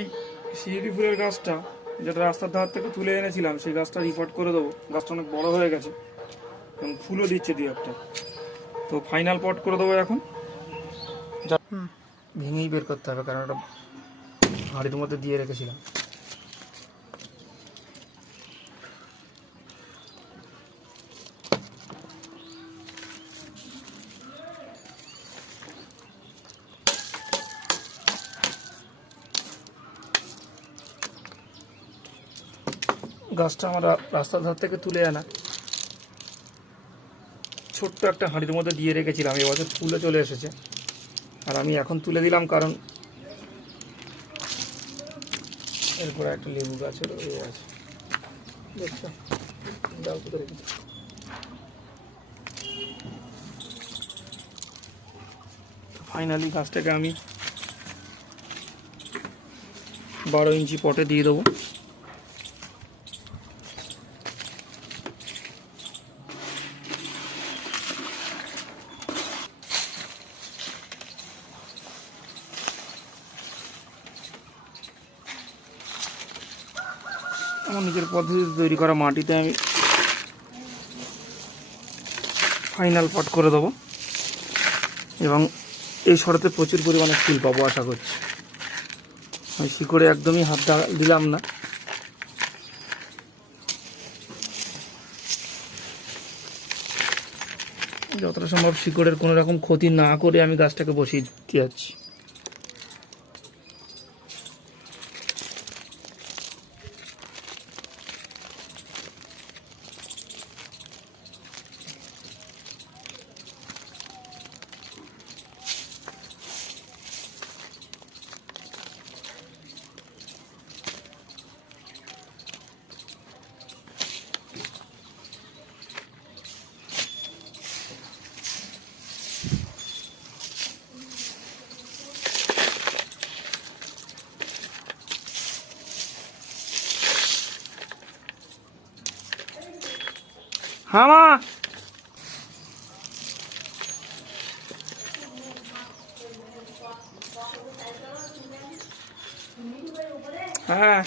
এই শিউলি ফুলের গাছটা যেটা রাস্তার ধার থেকে তুলে এনেছিলাম সেই গাছটা রিপোর্ট করে দেবো। গাছটা অনেক বড় হয়ে গেছে এবং ফুলও দিচ্ছে দু একটা, তো ফাইনাল পট করে দেবো এখন। ভেঙেই বের করতে হবে কারণ ওটা হাঁড়ির মধ্যে দিয়ে রেখেছিলাম। গাছটা আমরা রাস্তার ধার থেকে তুলে আনা, ছোট্ট একটা হাঁড়ির মধ্যে দিয়ে রেখেছিলাম। এবছর ফুলে চলে এসেছে আর আমি এখন তুলে দিলাম কারণ এরপরে একটা লেবু গাছের আছে, দেখছো ডাল কোথায় রেখেছি। ফাইনালি গাছটাকে আমি 12 ইঞ্চি পটে দিয়ে দেবো। আমার নিজের পদ্ধতিতে তৈরি করা মাটিতে আমি ফাইনাল পট করে দেবো এবং এই শরতে প্রচুর পরিমাণে ফুল পাবো আশা করছি। আমি শিকড়ে একদমই হাত দিলাম না, যতটা সম্ভব শিকড়ের কোনো রকম ক্ষতি না করে আমি গাছটাকে বসিয়ে দিতে যাচ্ছি। হ্যাঁ মা, হ্যাঁ